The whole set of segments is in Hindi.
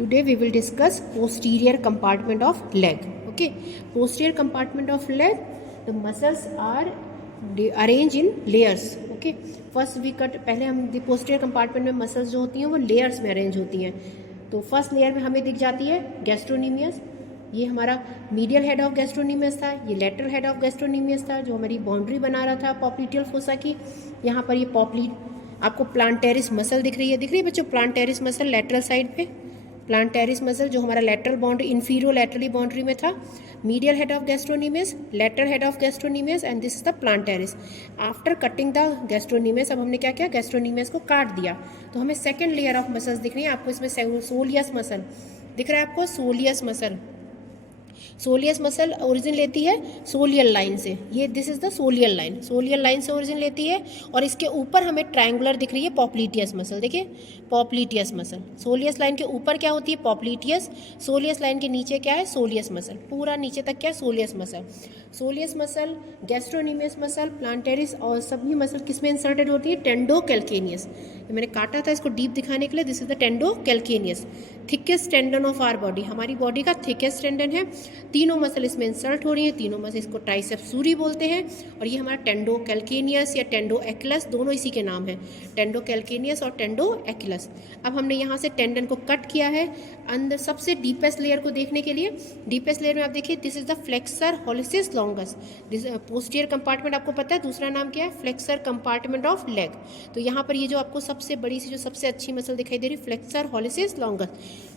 Today we will discuss posterior compartment of leg. Okay, posterior compartment of leg, the muscles are arranged in layers. Okay, first we cut, पहले हम posterior compartment में muscles जो होती हैं वो layers में arrange होती हैं. तो फर्स्ट लेयर में हमें दिख जाती है गैस्ट्रोनीमियस. ये हमारा मीडियल हेड ऑफ गैस्ट्रोनीमियस था, ये लेटरल हेड ऑफ गैस्ट्रोनीमियस था जो हमारी बाउंड्री बना रहा था पॉप्लिटियल फोसा की. यहाँ पर ये आपको प्लांटेरिस मसल दिख रही है बच्चों, प्लांटेरिस मसल लेटरल साइड पे, प्लांटेरिस मसल जो हमारा lateral boundary inferior laterally boundary में था. Medial head of gastrocnemius, lateral head of gastrocnemius and this is the plantaris. After cutting the gastrocnemius, अब हमने क्या किया, गैस्ट्रोनीमियस को काट दिया तो हमें सेकेंड लेयर ऑफ मसल्स दिख रही है आपको. इसमें सोलियस मसल दिख रहा है आपको, soleus muscle. Soleus muscle origin लेती है सोलियल लाइन से, ये this is the सोलियल line, सोलियल line से ओरिजिन लेती है. और इसके ऊपर हमें ट्रायंगुलर दिख रही है पॉप्लिटियस मसल. देखिए पॉप्लिटियस मसल, सोलियस लाइन के ऊपर क्या होती है पॉप्लिटियस, सोलियस लाइन के नीचे क्या है सोलियस मसल, पूरा नीचे तक क्या soleus muscle. Soleus muscle, gastrocnemius muscle, plantaris और सभी मसल किस में इंसर्टेड होती है, टेंडोकैल्केनियस. ये मैंने काटा था इसको डीप दिखाने के लिए. This is the tendocalcaneus, thickest tendon of our body, हमारी बॉडी का थिकेस्ट टेंडन है. तीनों मसल इसमें इंसर्ट हो रही हैं, तीनों मसल इसको ट्राइसेप्स सूरी बोलते हैं. और ये हमारा टेंडोकैल्केनियस या टेंडोएक्युलस दोनों इसी के नाम है, टेंडोकैल्केनियस और टेंडोएक्युलस. अब हमने यहाँ से टेंडन को कट किया है अंदर सबसे डीपेस्ट लेयर को देखने के लिए. डीपेस्ट लेयर में आप देखिए this is the flexor hallucis longus. Posterior compartment आपको पता है दूसरा नाम क्या है, फ्लेक्सर कंपार्टमेंट ऑफ लेग. तो यहाँ पर ये जो आपको सबसे बड़ी सी जो सबसे अच्छी मसल दिखाई दे रही है फ्लेक्सर हॉलिसिस लॉन्गस.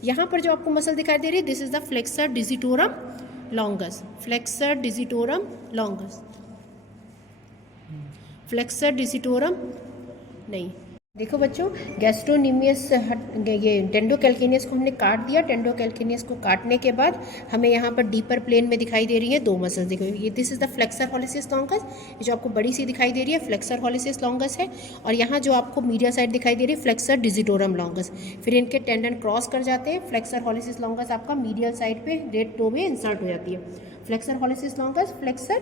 यहाँ पर जो आपको मसल दिखाई दे रही है this is the flexor digitorum longus, flexor digitorum longus, flexor digitorum नहीं. देखो बच्चों गैस्ट्रोनीमियस ये टेंडोकैल्केनियस को हमने काट दिया. टेंडोकैल्केनियस को काटने के बाद हमें यहाँ पर डीपर प्लेन में दिखाई दे रही है दो मसल्स. देखो ये this is the flexor hallucis longus, ये जो आपको बड़ी सी दिखाई दे रही है फ्लेक्सर हॉलिसिस लॉन्गस है. और यहाँ जो आपको मीडियल साइड दिखाई दे रही है फ्लेक्सर डिजिटोरम लॉन्गस. फिर इनके टेंडन क्रॉस कर जाते हैं. फ्लेक्सर हॉलिसिस लॉन्गस आपका मीडियल साइड पे रेड टो में इंसर्ट हो जाती है. Flexor hallucis longus, flexor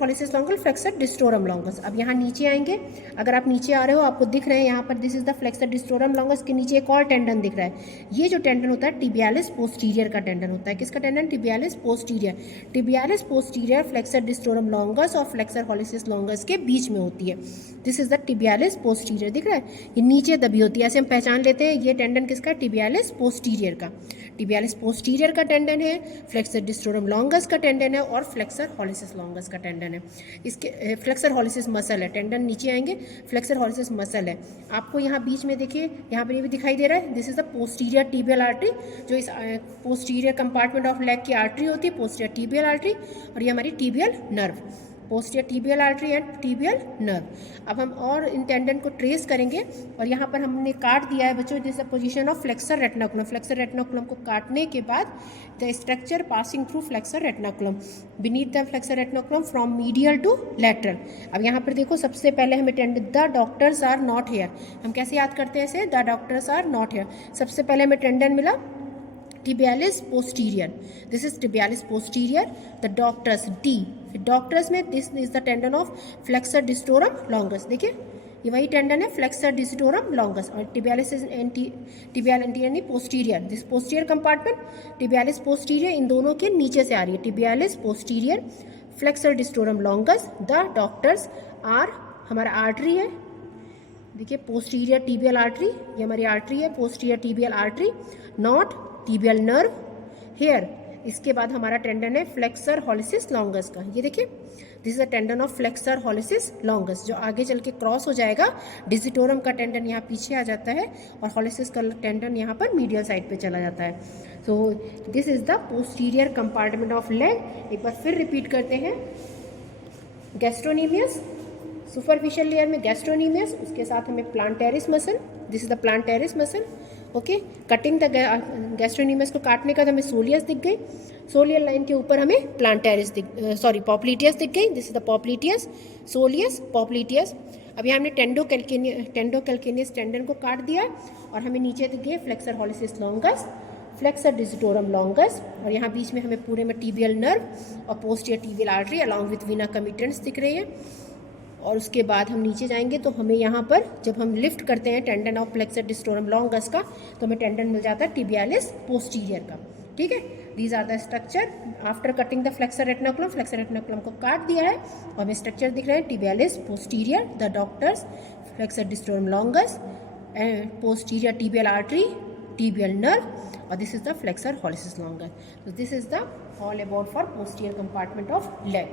hallucis longus, flexor digitorum longus. अब यहाँ नीचे आएंगे, अगर आप नीचे आ रहे हो आपको दिख रहे हैं यहाँ पर this is the flexor digitorum longus के नीचे एक और टेंडन दिख रहा है. ये जो टेंडन होता है टिबियालिस पोस्टीरियर का टेंडन होता है. किसका tendon, tibialis posterior. Tibialis posterior flexor digitorum longus और फ्लेक्सर हॉलिसिस लॉन्गस के बीच में होती है. This is the tibialis posterior, दिख रहा है ये नीचे दबी होती है. ऐसे हम पहचान लेते हैं ये टेंडन किसका, टिबियालिस पोस्टीरियर का. टिबियालिस पोस्टीरियर का टेंडन है, फ्लेक्सर डिस्टोरम लॉन्गस का टेंडन है और फ्लेक्सर हॉलिसिस लॉन्गस का टेंडन है. इसके फ्लेक्सर हॉलिसिस मसल है, टेंडन नीचे आएंगे, फ्लेक्सर हॉलिसिस मसल है. आपको यहाँ बीच में देखिए यहाँ पर ये भी दिखाई दे रहा है this is the posterior tibial artery, जो इस पोस्टीरियर कंपार्टमेंट ऑफ लेग की आर्टरी होती है, पोस्टीरियर टिबियल आर्टरी. और ये हमारी tibial nerve, posterior tibial artery and tibial nerve. अब हम और इन टेंडन को ट्रेस करेंगे और यहाँ पर हमने काट दिया है बच्चों this position of flexor retinaculum. Flexor retinaculum को काटने के बाद the structure passing through flexor retinaculum beneath the flexor retinaculum from medial to lateral. अब यहाँ पर देखो सबसे पहले हमें tendon, the doctors are not here, हम कैसे याद करते हैं इसे, the doctors are not here. सबसे पहले हमें टेंडन मिला tibialis posterior, this is tibialis posterior, the doctors D, doctors में this is the tendon of flexor digitorum longus. देखिए ये वही टेंडन है फ्लेक्सर डिस्टोरम लॉन्गस. और tibialis is tibial anterior posterior, this posterior compartment tibialis posterior इन दोनों के नीचे से आ रही है. Tibialis posterior flexor digitorum longus. The doctors are हमारा आर्टरी है, देखिए पोस्टीरियर टिबियल आर्टरी, ये हमारी आर्टरी है posterior tibial artery, not tibial nerve here. इसके बाद हमारा टेंडन है फ्लेक्सर हॉलिसिस लॉन्गस का. ये देखिए this is a tendon of flexor hallucis longus जो आगे चल के क्रॉस हो जाएगा. डिजिटोरम का टेंडन यहाँ पीछे आ जाता है और हॉलिसिस का टेंडन यहाँ पर मीडियल साइड पे चला जाता है. So this is the posterior compartment of leg. एक बार फिर रिपीट करते हैं. गैस्ट्रोनीमियस, सुपरफिशियल लेयर में गैस्ट्रोनीमियस, उसके साथ हमें plantaris muscle, this is the plantaris muscle. Okay, cutting the gastrocnemius को काटने का हमें सोलियस दिख गई, सोलियल लाइन के ऊपर हमें प्लांटेरिस पॉप्लिटियस दिख गई. This is the popliteus, soleus, popliteus. अब यहाँ हमने टेंडोकैल्केनियस टेंडन को काट दिया और हमें नीचे दिख गए flexor hallucis longus, flexor digitorum longus. और यहाँ बीच में हमें पूरे में टिबियल नर्व और posterior tibial artery along with venae comitantes दिख रही है. और उसके बाद हम नीचे जाएंगे तो हमें यहाँ पर जब हम लिफ्ट करते हैं tendon of flexor digitorum longus का तो हमें टेंडन मिल जाता है टिबियालिस पोस्टीरियर का। ठीक है, these are the structure after cutting the flexor retinaculum को काट दिया है और हमें स्ट्रक्चर दिख रहे हैं tibialis posterior, the doctors flexor digitorum longus and posterior tibial artery, tibial nerve, or this is the flexor hallucis longus. So this is the all about for posterior compartment of leg.